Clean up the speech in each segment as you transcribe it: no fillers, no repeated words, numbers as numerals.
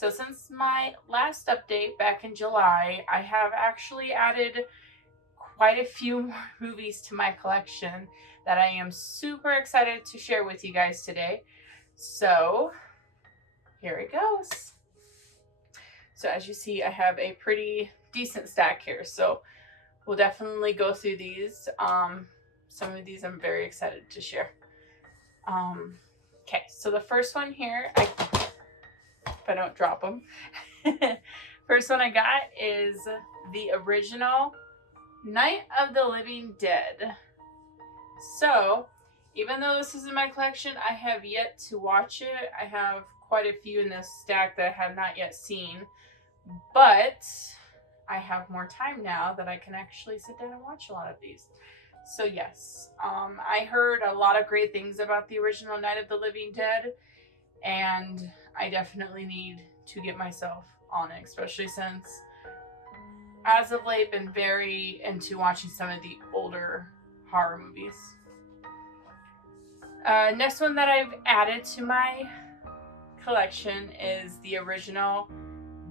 So since my last update back in July, I have actually added quite a few more movies to my collection that I am super excited to share with you guys today. So here it goes. So as you see, I have a pretty decent stack here. So we'll definitely go through these. Some of these I'm very excited to share. Okay, so the first one here, if I don't drop them. First one I got is the original Night of the Living Dead. So, even though this is in my collection, I have yet to watch it. I have quite a few in this stack that I have not yet seen. But I have more time now that I can actually sit down and watch a lot of these. So yes, I heard a lot of great things about the original Night of the Living Dead. And I definitely need to get myself on it, especially since as of late been very into watching some of the older horror movies. Next one that I've added to my collection is the original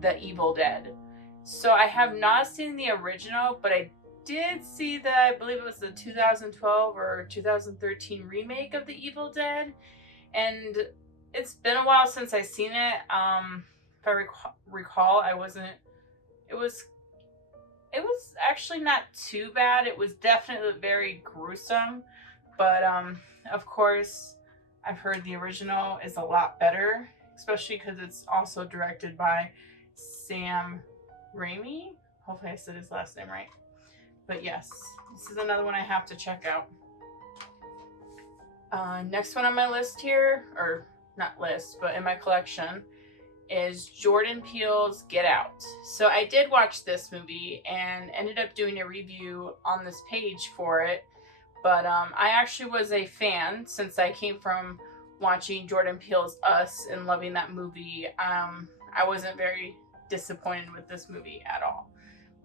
The Evil Dead. So I have not seen the original, but I did see I believe it was the 2012 or 2013 remake of The Evil Dead. And it's been a while since I've seen it. If I recall, it was actually not too bad. It was definitely very gruesome, but of course, I've heard the original is a lot better, especially because it's also directed by Sam Raimi. Hopefully I said his last name right. But yes, this is another one I have to check out. Next one on my list here, or not list, but in my collection, is Jordan Peele's Get Out. So I did watch this movie and ended up doing a review on this page for it. But I actually was a fan since I came from watching Jordan Peele's Us and loving that movie. I wasn't very disappointed with this movie at all.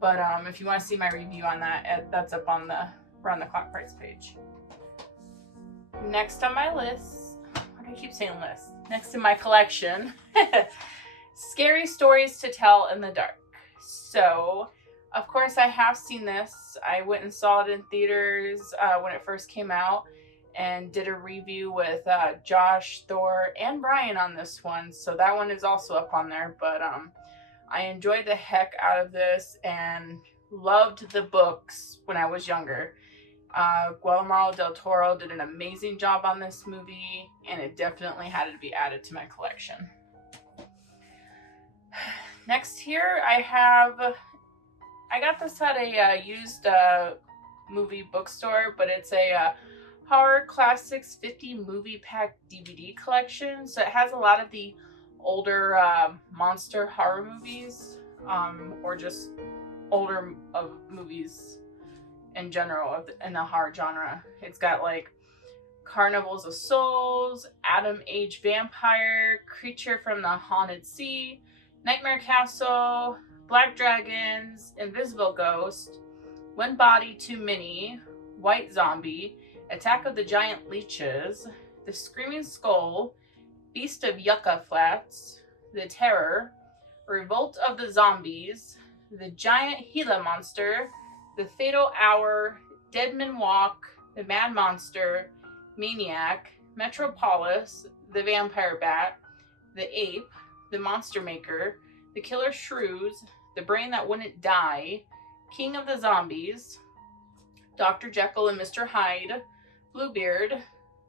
But if you want to see my review on that, that's up on the Round the Clock Price page. Next on my list, why do I keep saying list? Next in my collection, Scary Stories to Tell in the Dark. So, of course, I have seen this. I went and saw it in theaters when it first came out and did a review with Josh, Thor, and Brian on this one. So that one is also up on there. But I enjoyed the heck out of this and loved the books when I was younger. Guillermo del Toro did an amazing job on this movie, and it definitely had to be added to my collection. Next here, I got this at a used movie bookstore, but it's a Horror Classics 50 Movie Pack DVD collection. So it has a lot of the older monster horror movies, or just older movies in general in the horror genre. It's got like Carnivals of Souls, Adam Age Vampire, Creature from the Haunted Sea, Nightmare Castle, Black Dragons, Invisible Ghost, One Body Too Many, White Zombie, Attack of the Giant Leeches, The Screaming Skull, Beast of Yucca Flats, The Terror, Revolt of the Zombies, The Giant Gila Monster, The Fatal Hour, Deadman Walk, The Mad Monster, Maniac, Metropolis, The Vampire Bat, The Ape, The Monster Maker, The Killer Shrews, The Brain That Wouldn't Die, King of the Zombies, Dr. Jekyll and Mr. Hyde, Bluebeard,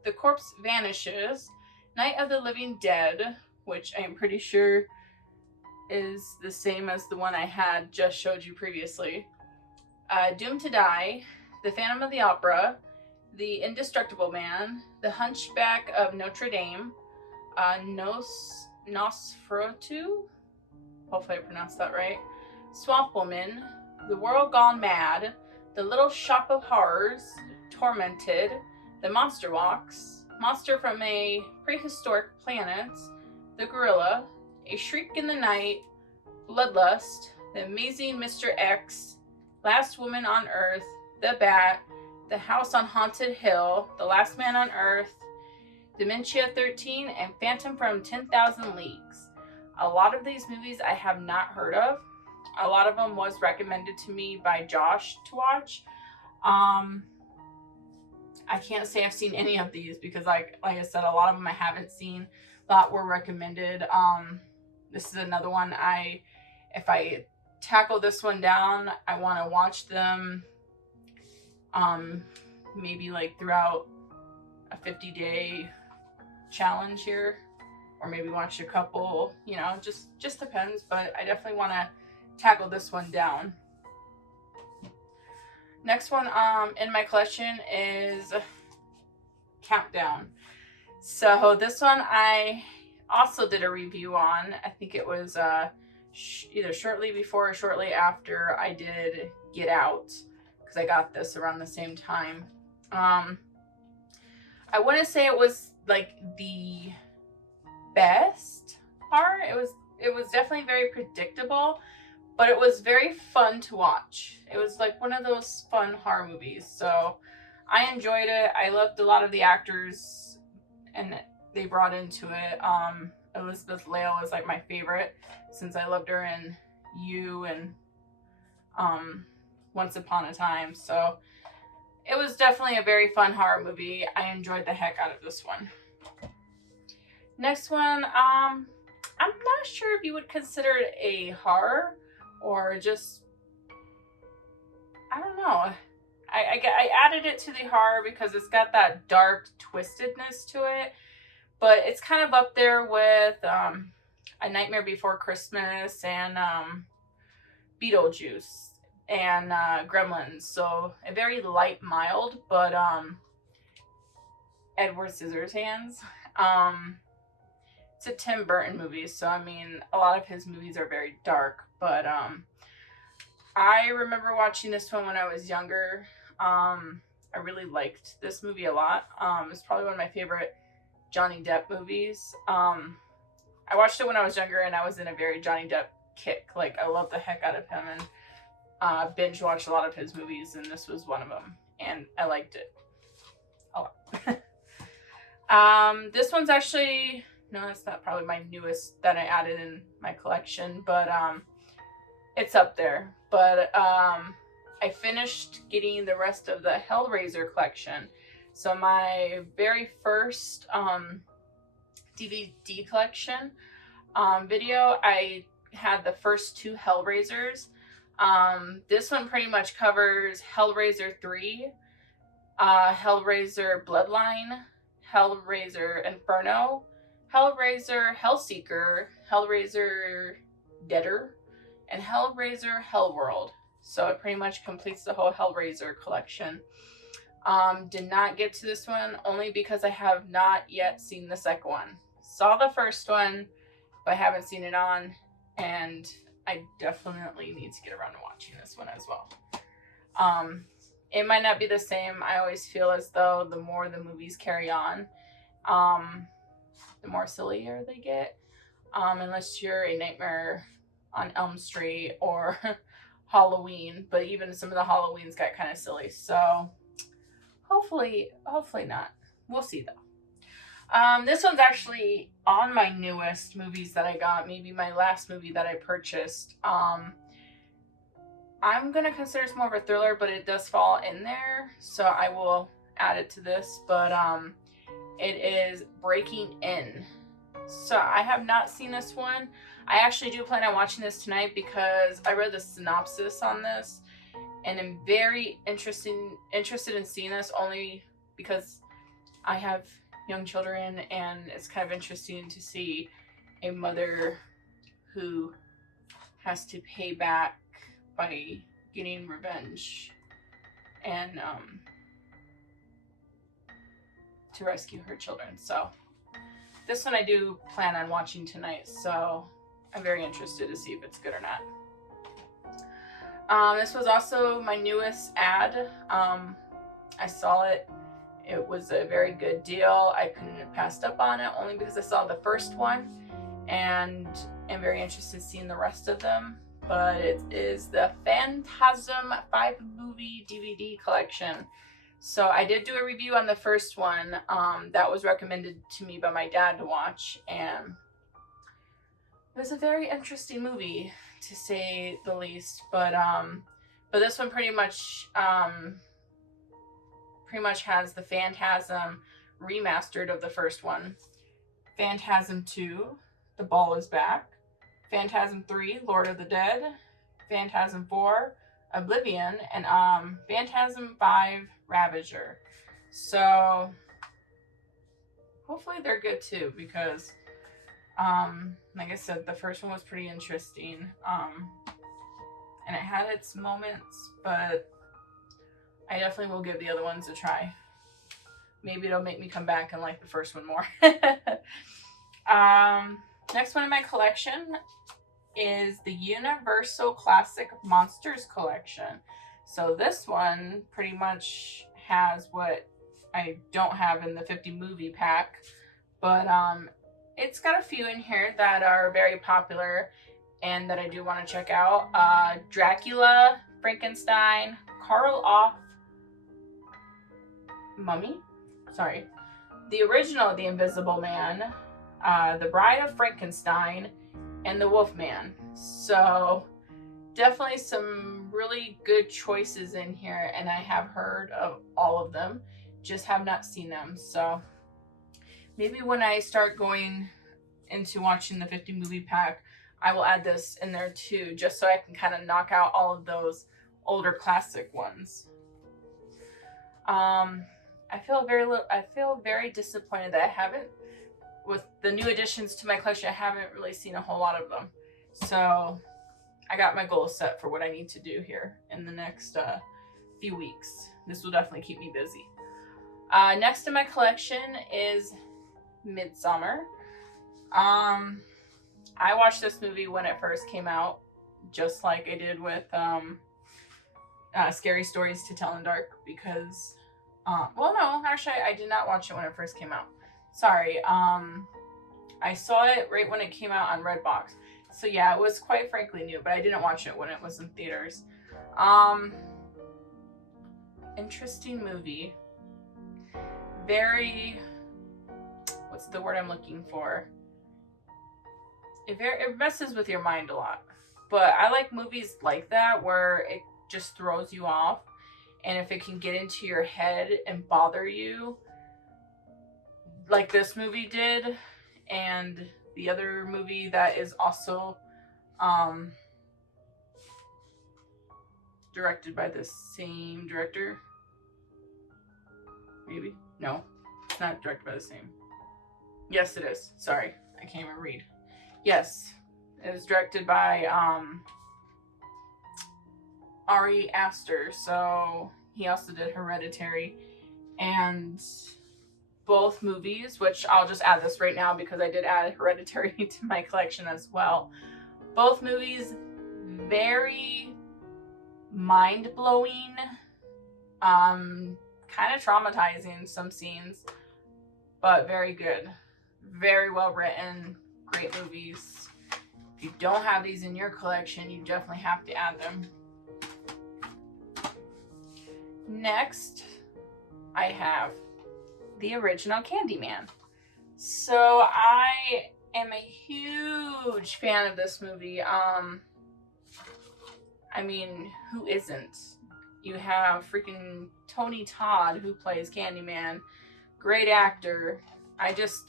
The Corpse Vanishes, Night of the Living Dead, which I am pretty sure is the same as the one I had just showed you previously, Doomed to Die, The Phantom of the Opera, The Indestructible Man, The Hunchback of Notre Dame, Nosferatu, hopefully I pronounced that right, Swamp Woman, The World Gone Mad, The Little Shop of Horrors, Tormented, The Monster Walks, Monster from a Prehistoric Planet, The Gorilla, A Shriek in the Night, Bloodlust, The Amazing Mr. X, Last Woman on Earth, The Bat, The House on Haunted Hill, The Last Man on Earth, Dementia 13, and Phantom from 10,000 Leagues. A lot of these movies I have not heard of. A lot of them was recommended to me by Josh to watch. I can't say I've seen any of these because like I said, a lot of them I haven't seen. A lot were recommended. This is another one if I tackle this one down, I want to watch them maybe like throughout a 50-day challenge here, or maybe watch a couple, you know, just depends, but I definitely want to tackle this one down. Next one in my collection is Countdown. So this one I also did a review on. I think it was either shortly before or shortly after I did Get Out, because I got this around the same time. I wouldn't say it was like the best horror. It was definitely very predictable, but it was very fun to watch. It was like one of those fun horror movies. So I enjoyed it. I loved a lot of the actors and they brought into it. Elizabeth Leo is like my favorite, since I loved her in You and Once Upon a Time. So it was definitely a very fun horror movie. I enjoyed the heck out of this one. Next one, I'm not sure if you would consider it a horror or just, I don't know. I added it to the horror because it's got that dark twistedness to it, but it's kind of up there with A Nightmare Before Christmas and Beetlejuice and Gremlins. So a very light, mild, but Edward Scissorhands. It's a Tim Burton movie, so I mean, a lot of his movies are very dark, but I remember watching this one when I was younger. I really liked this movie a lot. It's probably one of my favorite Johnny Depp movies. I watched it when I was younger and I was in a very Johnny Depp kick. Like, I love the heck out of him and binge watched a lot of his movies, and this was one of them, and I liked it a lot. This one's actually, no, it's not probably my newest that I added in my collection, but it's up there. But I finished getting the rest of the Hellraiser collection. So my very first DVD collection video, I had the first two Hellraisers. This one pretty much covers Hellraiser 3, Hellraiser Bloodline, Hellraiser Inferno, Hellraiser Hellseeker, Hellraiser Deader, and Hellraiser Hellworld. So it pretty much completes the whole Hellraiser collection. Did not get to this one only because I have not yet seen the second one. Saw the first one, but I haven't seen it on, and I definitely need to get around to watching this one as well. It might not be the same. I always feel as though the more the movies carry on, the more sillier they get. Unless you're a Nightmare on Elm Street or Halloween, but even some of the Halloweens got kind of silly. So hopefully not. We'll see though. This one's actually on my newest movies that I got, maybe my last movie that I purchased. I'm gonna consider it's more of a thriller, but it does fall in there, so I will add it to this. But it is Breaking In. So I have not seen this one. I actually do plan on watching this tonight because I read the synopsis on this, and I'm very interested in seeing this only because I have young children, and it's kind of interesting to see a mother who has to pay back by getting revenge and to rescue her children. So this one I do plan on watching tonight, so I'm very interested to see if it's good or not. This was also my newest ad. I saw it. It was a very good deal. I couldn't have passed up on it only because I saw the first one and am very interested in seeing the rest of them. But it is the Phantasm 5-movie DVD collection. So I did do a review on the first one. That was recommended to me by my dad to watch, and It was a very interesting movie, to say the least. But this one pretty much has the Phantasm remastered of the first one. Phantasm 2, The Ball is Back. Phantasm 3, Lord of the Dead. Phantasm 4, Oblivion. And Phantasm 5, Ravager. So hopefully they're good too, because like I said, the first one was pretty interesting. And it had its moments, but I definitely will give the other ones a try. Maybe it'll make me come back and like the first one more. Next one in my collection is the Universal Classic Monsters Collection. So this one pretty much has what I don't have in the 50 movie pack, but it's got a few in here that are very popular and that I do want to check out. Dracula, Frankenstein, Karloff, Mummy, sorry, the original The Invisible Man, The Bride of Frankenstein, and The Wolfman. So definitely some really good choices in here, and I have heard of all of them, just have not seen them. So maybe when I start going into watching the 50 movie pack, I will add this in there too, just so I can kind of knock out all of those older classic ones. I feel very disappointed that I haven't, with the new additions to my collection, I haven't really seen a whole lot of them. So I got my goals set for what I need to do here in the next few weeks. This will definitely keep me busy. Next in my collection is Midsummer. I watched this movie when it first came out, just like I did with Scary Stories to Tell in Dark, because well, no, actually I did not watch it when it first came out. Sorry. I saw it right when it came out on Redbox. So yeah, it was quite frankly new, but I didn't watch it when it was in theaters. Interesting movie. Very, what's the word I'm looking for? It messes with your mind a lot. But I like movies like that where it just throws you off. And if it can get into your head and bother you, like this movie did, and the other movie that is also directed by the same director. Maybe? No, it's not directed by the same. Yes, it is. Sorry, I can't even read. Yes, it was directed by Ari Aster, so he also did Hereditary, and both movies, which I'll just add this right now because I did add Hereditary to my collection as well. Both movies, very mind-blowing, kind of traumatizing, some scenes, but very good. Very well written, great movies. If you don't have these in your collection, you definitely have to add them. Next, I have the original Candyman. So I am a huge fan of this movie. I mean, who isn't? You have freaking Tony Todd, who plays Candyman. Great actor. I just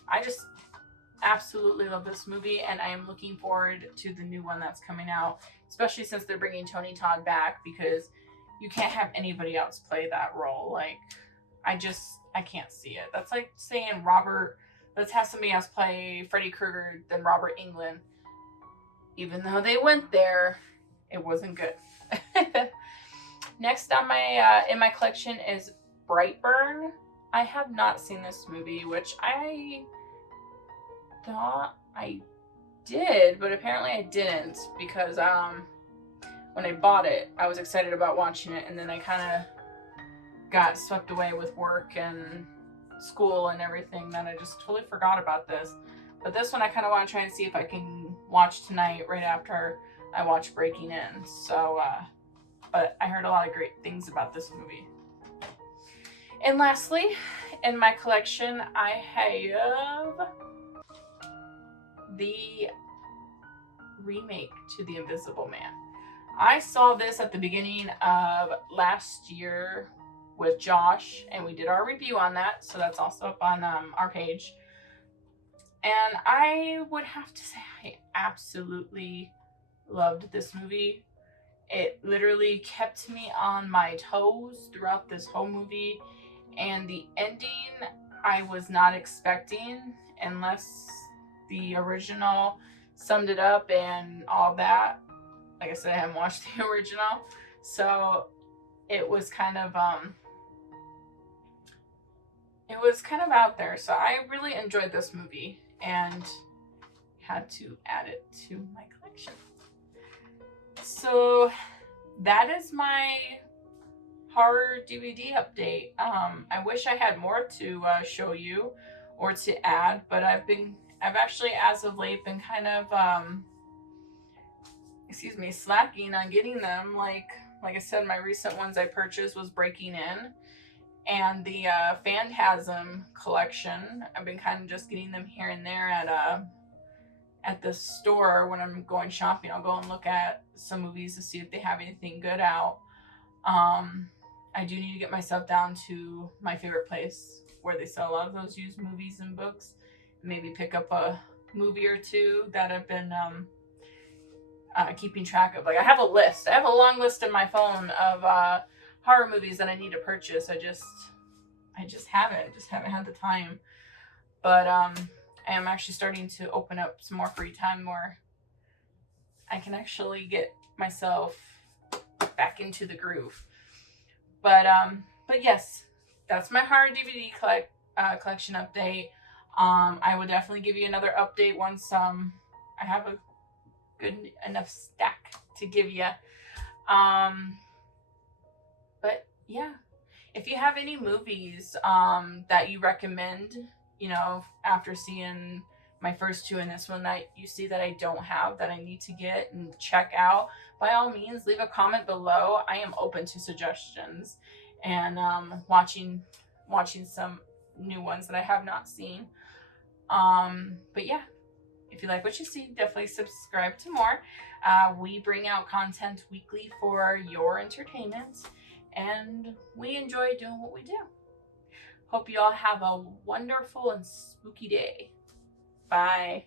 absolutely love this movie, and I am looking forward to the new one that's coming out, especially since they're bringing Tony Todd back, because you can't have anybody else play that role. Like, I can't see it. That's like saying let's have somebody else play Freddy Krueger than Robert Englund. Even though they went there, it wasn't good. Next on my in my collection is Brightburn. I have not seen this movie, which I thought I did, but apparently I didn't, because when I bought it, I was excited about watching it, and then I kind of got swept away with work and school and everything that I just totally forgot about this. But this one I kind of want to try and see if I can watch tonight right after I watch Breaking In. So, but I heard a lot of great things about this movie. And lastly, in my collection, I have the remake to The Invisible Man. I saw this at the beginning of last year with Josh, and we did our review on that, so that's also up on our page. And I would have to say I absolutely loved this movie. It literally kept me on my toes throughout this whole movie, and the ending I was not expecting, unless the original summed it up and all that. Like I said, I haven't watched the original, so it was kind of out there. So I really enjoyed this movie and had to add it to my collection. So that is my horror DVD update. I wish I had more to show you or to add, but I've actually as of late been kind of slacking on getting them. Like I said, my recent ones I purchased was Breaking In, and the Phantasm collection. I've been kind of just getting them here and there at the store when I'm going shopping. I'll go and look at some movies to see if they have anything good out. I do need to get myself down to my favorite place where they sell a lot of those used movies and books. Maybe pick up a movie or two that I've been keeping track of. Like I have a list. I have a long list in my phone of horror movies that I need to purchase. I just haven't had the time. But I am actually starting to open up some more free time where I can actually get myself back into the groove. But yes, that's my horror DVD collection update. I will definitely give you another update once I have a good enough stack to give you. But yeah, if you have any movies that you recommend, you know, after seeing my first two and this one that you see that I don't have that I need to get and check out, by all means leave a comment below. I am open to suggestions and watching some new ones that I have not seen. But yeah, if you like what you see, definitely subscribe to more. We bring out content weekly for your entertainment, and we enjoy doing what we do. Hope you all have a wonderful and spooky day. Bye.